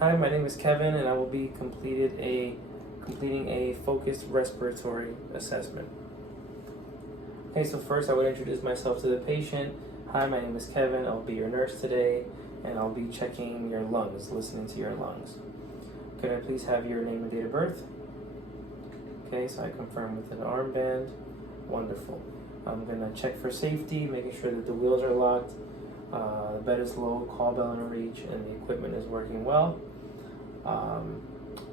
Hi, my name is Kevin, and I will be completing a focused respiratory assessment. Okay, so first I would introduce myself to the patient. Hi, my name is Kevin. I'll be your nurse today, and I'll be checking your lungs, listening to your lungs. Could I please have your name and date of birth? Okay, so I confirm with an armband. Wonderful. I'm gonna check for safety, making sure that the wheels are locked, the bed is low, call bell in reach, and the equipment is working well.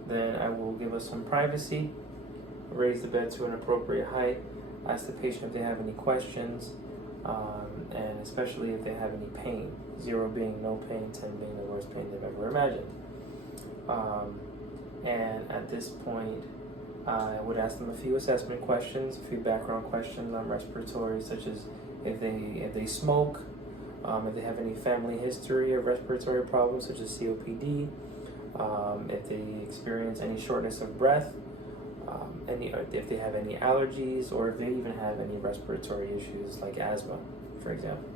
Then I will give us some privacy, raise the bed to an appropriate height, ask the patient if they have any questions, and especially if they have any pain. 0 being no pain, 10 being the worst pain they've ever imagined. And at this point, I would ask them a few assessment questions, a few background questions on respiratory, such as if they smoke, if they have any family history of respiratory problems such as COPD, if they experience any shortness of breath, if they have any allergies, or if they even have any respiratory issues like asthma, for example,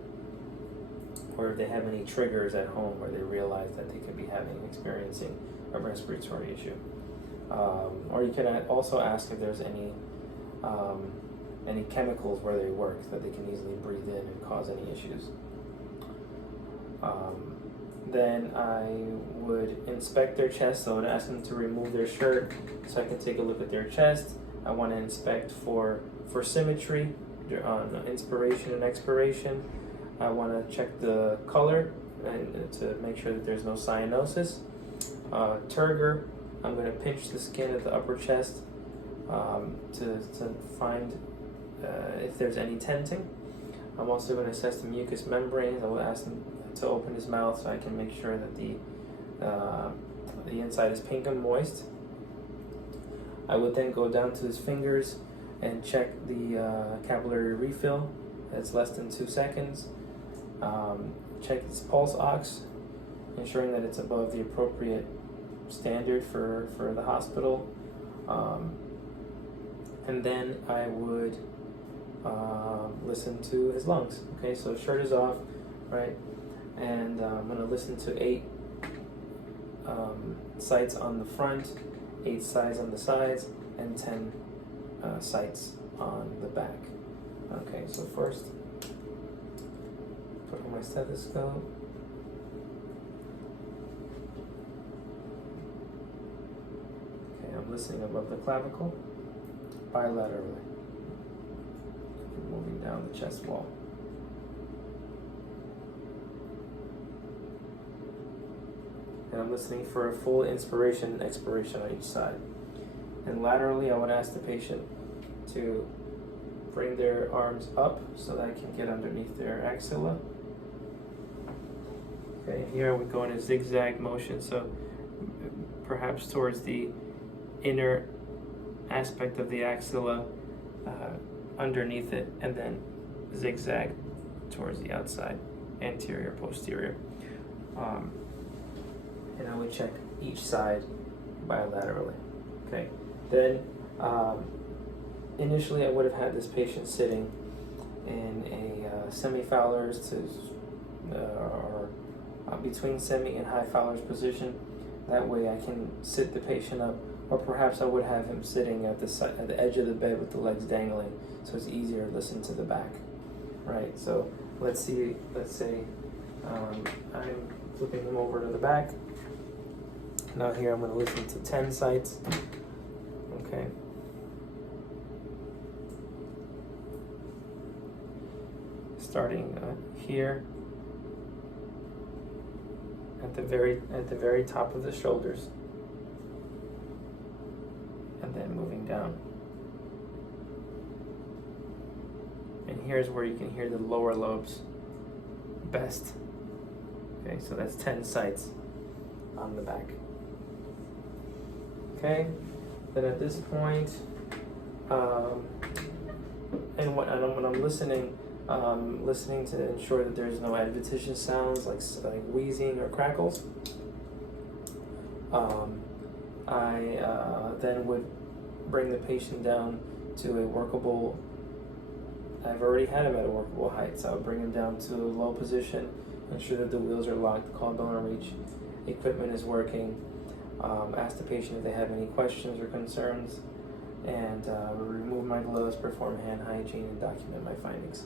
or if they have any triggers at home where they realize that they could be experiencing a respiratory issue. Or you can also ask if there's any chemicals where they work that they can easily breathe in and cause any issues. Then I would inspect their chest, so I would ask them to remove their shirt so I can take a look at their chest. I want to inspect for symmetry on inspiration and expiration. I want to check the color and to make sure that there's no cyanosis. Turgor, I'm going to pinch the skin at the upper chest to find if there's any tenting. I'm also going to assess the mucous membranes. I will ask them to open his mouth so I can make sure that the inside is pink and moist. I would then go down to his fingers and check the capillary refill. It's less than 2 seconds. Check his pulse ox, ensuring that it's above the appropriate standard for the hospital. And then I would listen to his lungs. Okay, so shirt is off, right? And I'm going to listen to 8 sites on the front, 8 sides on the sides, and 10 sites on the back. Okay, so first, put on my stethoscope. Okay, I'm listening above the clavicle, bilaterally, moving down the chest wall. And I'm listening for a full inspiration and expiration on each side. And laterally, I would ask the patient to bring their arms up so that I can get underneath their axilla. Okay, here I would go in a zigzag motion, so perhaps towards the inner aspect of the axilla, underneath it, and then zigzag towards the outside, anterior, posterior. And I would check each side bilaterally. Okay. Then initially I would have had this patient sitting in a semi-Fowler's or between semi and high Fowler's position. That way I can sit the patient up, or perhaps I would have him sitting at the edge of the bed with the legs dangling, so it's easier to listen to the back. Right. So let's say I'm flipping him over to the back. Now here I'm going to listen to 10 sites. Okay. Starting here at the very top of the shoulders, and then moving down. And here's where you can hear the lower lobes best. Okay, so that's 10 sites on the back. Okay, then at this point, and when I'm listening, listening to ensure that there's no adventitious sounds like wheezing or crackles. I then would bring the patient down to a workable. I've already had him at a workable height, so I would bring him down to a low position, ensure that the wheels are locked, call bell in reach. equipment is working, ask the patient if they have any questions or concerns, and remove my gloves, perform hand hygiene, and document my findings.